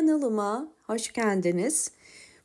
Kanalıma hoş geldiniz.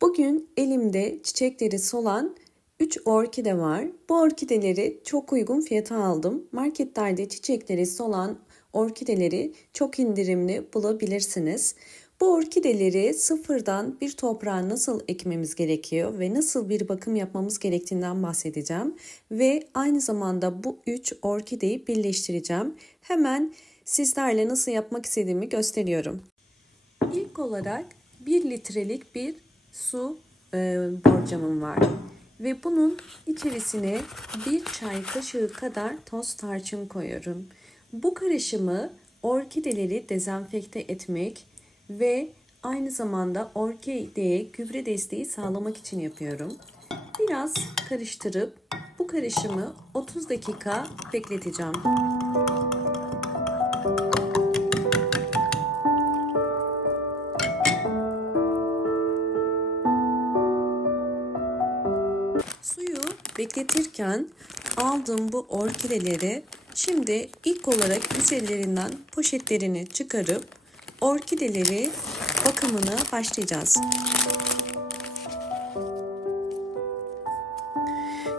Bugün elimde çiçekleri solan 3 orkide var. Bu orkideleri çok uygun fiyata aldım. Marketlerde çiçekleri solan orkideleri çok indirimli bulabilirsiniz. Bu orkideleri sıfırdan bir toprağa nasıl ekmemiz gerekiyor ve nasıl bir bakım yapmamız gerektiğinden bahsedeceğim. Ve aynı zamanda bu 3 orkideyi birleştireceğim. Hemen sizlerle nasıl yapmak istediğimi gösteriyorum. İlk olarak 1 litrelik bir su borcamım var. Ve bunun içerisine 1 çay kaşığı kadar toz tarçın koyuyorum. Bu karışımı orkideleri dezenfekte etmek ve aynı zamanda orkideye gübre desteği sağlamak için yapıyorum. Biraz karıştırıp bu karışımı 30 dakika bekleteceğim. Suyu bekletirken aldığım bu orkideleri şimdi ilk olarak üzerlerinden poşetlerini çıkarıp orkideleri bakımına başlayacağız.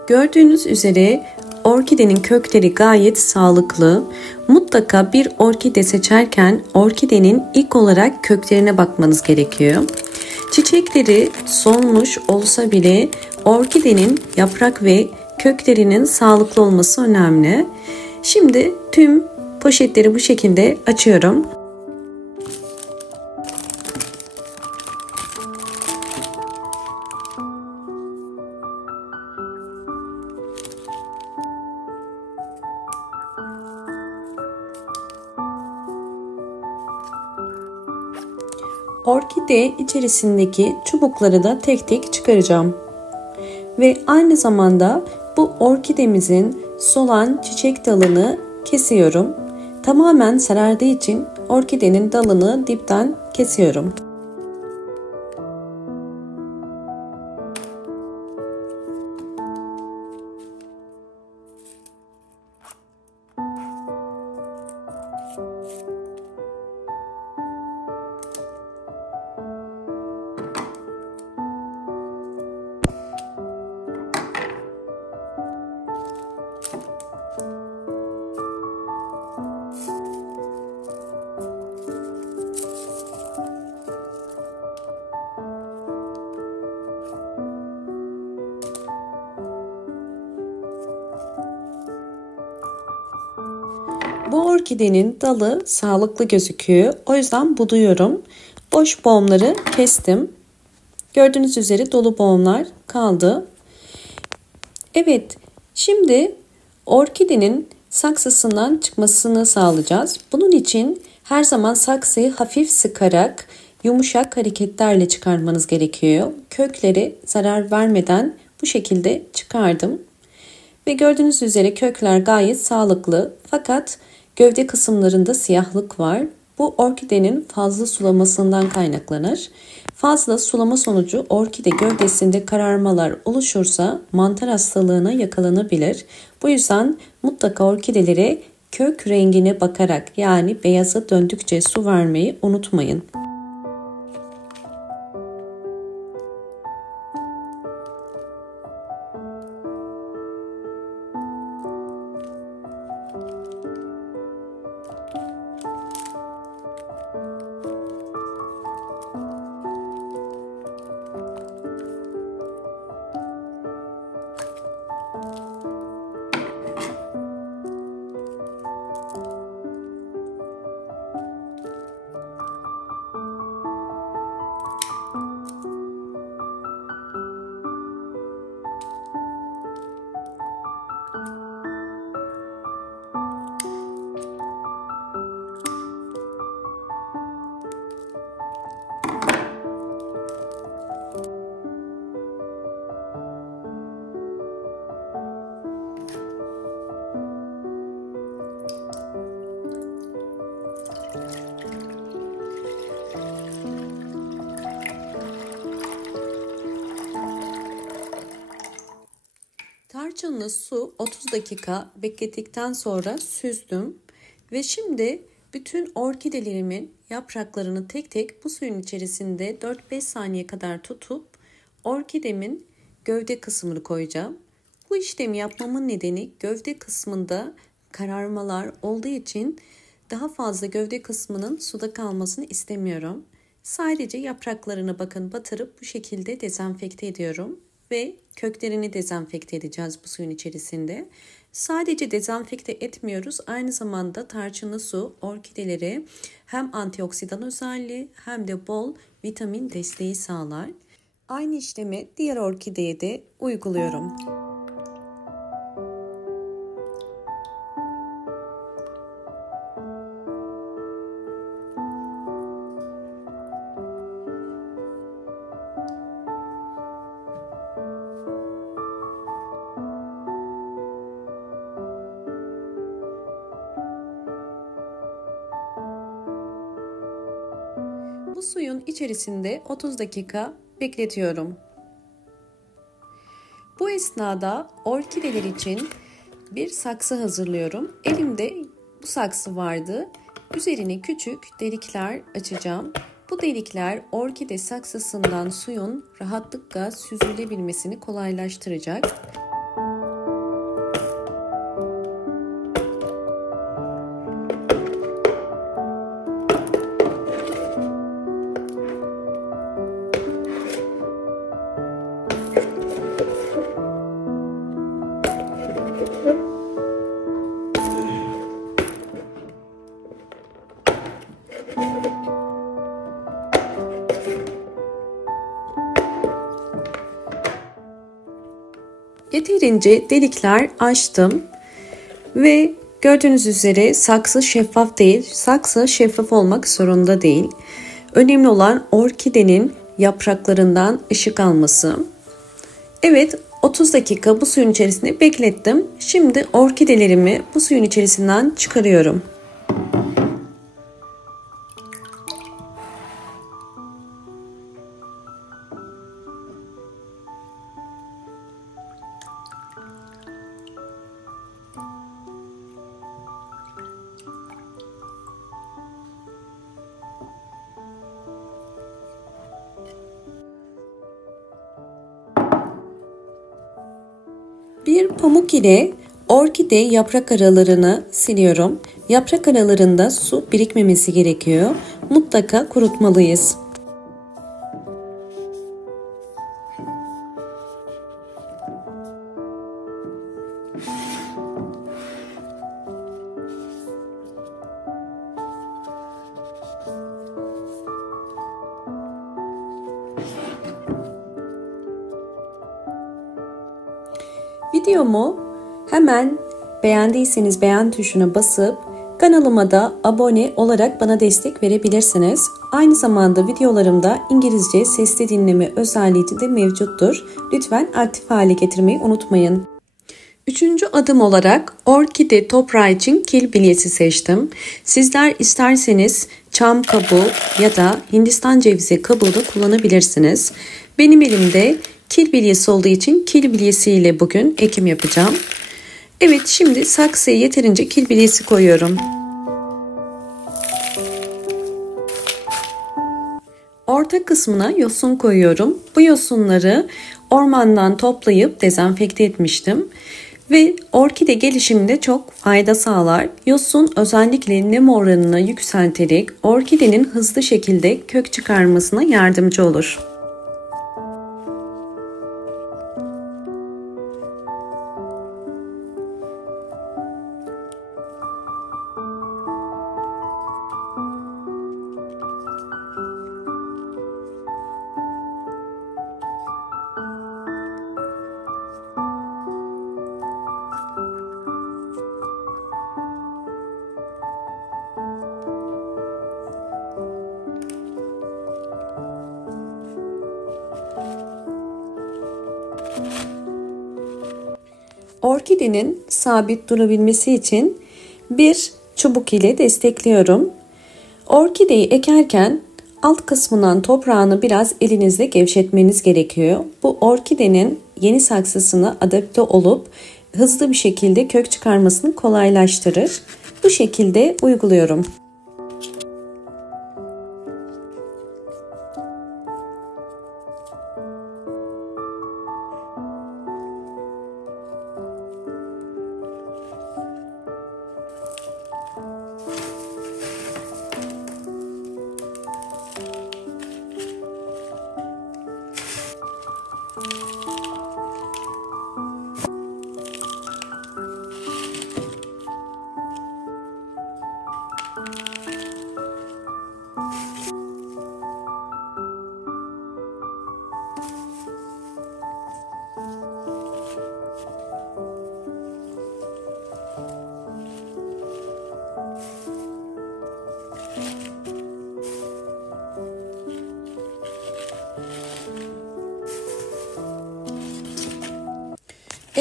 Gördüğünüz üzere orkidenin kökleri gayet sağlıklı. Mutlaka bir orkide seçerken orkidenin ilk olarak köklerine bakmanız gerekiyor. Çiçekleri solmuş olsa bile orkidenin yaprak ve köklerinin sağlıklı olması önemli. Şimdi tüm poşetleri bu şekilde açıyorum. Orkide içerisindeki çubukları da tek tek çıkaracağım. Ve aynı zamanda bu orkidemizin solan çiçek dalını kesiyorum. Tamamen sarardığı için orkidenin dalını dipten kesiyorum. Bu orkidenin dalı sağlıklı gözüküyor. O yüzden buduyorum. Boş boğumları kestim. Gördüğünüz üzere dolu boğumlar kaldı. Evet, şimdi orkidenin saksısından çıkmasını sağlayacağız. Bunun için her zaman saksıyı hafif sıkarak yumuşak hareketlerle çıkarmanız gerekiyor. Kökleri zarar vermeden bu şekilde çıkardım. Ve gördüğünüz üzere kökler gayet sağlıklı, fakat gövde kısımlarında siyahlık var. Bu orkidenin fazla sulamasından kaynaklanır. Fazla sulama sonucu orkide gövdesinde kararmalar oluşursa mantar hastalığına yakalanabilir. Bu yüzden mutlaka orkidelere kök rengine bakarak, yani beyaza döndükçe su vermeyi unutmayın. Tarçınlı su 30 dakika beklettikten sonra süzdüm ve şimdi Bütün orkidelerimin yapraklarını tek tek bu suyun içerisinde 4-5 saniye kadar tutup orkidemin gövde kısmını koyacağım. Bu işlemi yapmamın nedeni gövde kısmında kararmalar olduğu için daha fazla gövde kısmının suda kalmasını istemiyorum. Sadece yapraklarını bakın batırıp bu şekilde dezenfekte ediyorum ve köklerini dezenfekte edeceğiz bu suyun içerisinde. Sadece dezenfekte etmiyoruz, aynı zamanda tarçınlı su orkidelere hem antioksidan özelliği hem de bol vitamin desteği sağlar. Aynı işlemi diğer orkideye de uyguluyorum. Bu suyun içerisinde 30 dakika bekletiyorum. Bu esnada orkideler için bir saksı hazırlıyorum. Elimde bu saksı vardı. Üzerine küçük delikler açacağım. Bu delikler orkide saksısından suyun rahatlıkla süzülebilmesini kolaylaştıracak. Yeterince delikler açtım ve gördüğünüz üzere saksı şeffaf değil. Saksı şeffaf olmak zorunda değil. Önemli olan orkidenin yapraklarından ışık alması. Evet, 30 dakika bu suyun içerisinde beklettim. Şimdi orkidelerimi bu suyun içerisinden çıkarıyorum. Bir pamuk ile orkide yaprak aralarını siliyorum. Yaprak aralarında su birikmemesi gerekiyor. Mutlaka kurutmalıyız. Videomu hemen beğendiyseniz beğen tuşuna basıp kanalıma da abone olarak bana destek verebilirsiniz. Aynı zamanda videolarımda İngilizce sesli dinleme özelliği de mevcuttur. Lütfen aktif hale getirmeyi unutmayın. Üçüncü adım olarak orkide toprağı için kil bilyesi seçtim. Sizler isterseniz çam kabuğu ya da Hindistan cevizi kabuğu da kullanabilirsiniz. Benim elimde kil bilyesi olduğu için kil bilyesiyle bugün ekim yapacağım. Evet, şimdi saksıya yeterince kil bilyesi koyuyorum. Orta kısmına yosun koyuyorum. Bu yosunları ormandan toplayıp dezenfekte etmiştim. Ve orkide gelişiminde çok fayda sağlar. Yosun özellikle nem oranını yükselterek orkidenin hızlı şekilde kök çıkarmasına yardımcı olur. Orkidenin sabit durabilmesi için bir çubuk ile destekliyorum. Orkideyi ekerken alt kısmından toprağını biraz elinizle gevşetmeniz gerekiyor. Bu orkidenin yeni saksısına adapte olup hızlı bir şekilde kök çıkarmasını kolaylaştırır. Bu şekilde uyguluyorum.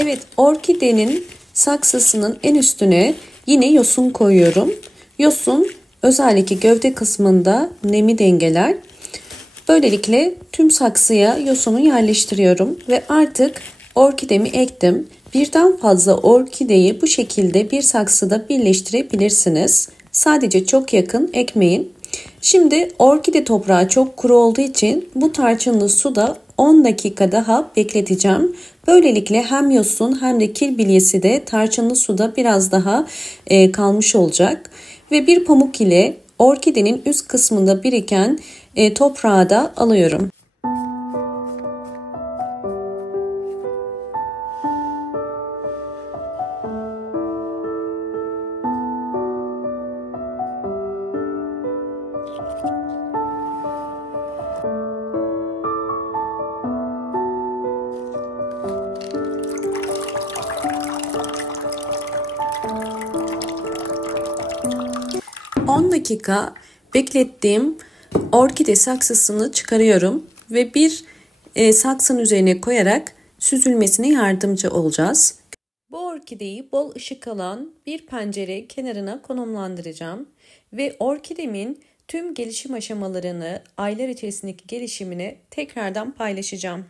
Evet, orkidenin saksısının en üstüne yine yosun koyuyorum. Yosun özellikle gövde kısmında nemi dengeler. Böylelikle tüm saksıya yosunu yerleştiriyorum ve artık orkidemi ektim. Birden fazla orkideyi bu şekilde bir saksıda birleştirebilirsiniz. Sadece çok yakın ekmeyin. Şimdi orkide toprağı çok kuru olduğu için bu tarçınlı suda 10 dakika daha bekleteceğim. Böylelikle hem yosun hem de kil bilyesi de tarçınlı suda biraz daha kalmış olacak. Ve bir pamuk ile orkidenin üst kısmında biriken toprağı da alıyorum. On dakika beklettiğim orkide saksısını çıkarıyorum ve bir saksının üzerine koyarak süzülmesine yardımcı olacağız. Bu orkideyi bol ışık alan bir pencere kenarına konumlandıracağım ve orkidemin tüm gelişim aşamalarını, aylar içerisindeki gelişimini tekrardan paylaşacağım.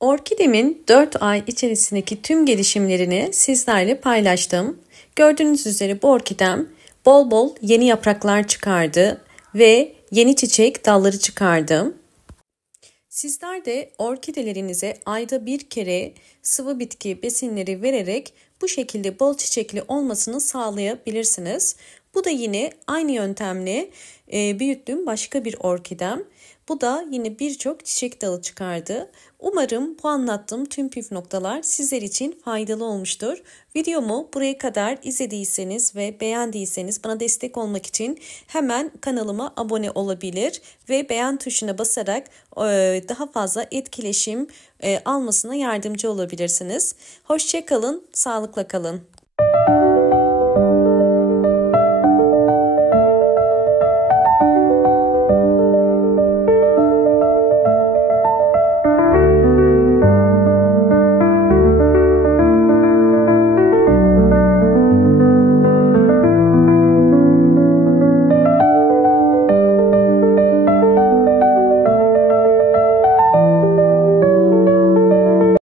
Orkidemin 4 ay içerisindeki tüm gelişimlerini sizlerle paylaştım. Gördüğünüz üzere bu orkidem bol bol yeni yapraklar çıkardı ve yeni çiçek dalları çıkardı. Sizler de orkidelerinize ayda bir kere sıvı bitki besinleri vererek bu şekilde bol çiçekli olmasını sağlayabilirsiniz. Bu da yine aynı yöntemle büyüttüğüm başka bir orkidem. Bu da yine birçok çiçek dalı çıkardı. Umarım bu anlattığım tüm püf noktalar sizler için faydalı olmuştur. Videomu buraya kadar izlediyseniz ve beğendiyseniz bana destek olmak için hemen kanalıma abone olabilir ve beğen tuşuna basarak daha fazla etkileşim almasına yardımcı olabilirsiniz. Hoşça kalın, sağlıkla kalın.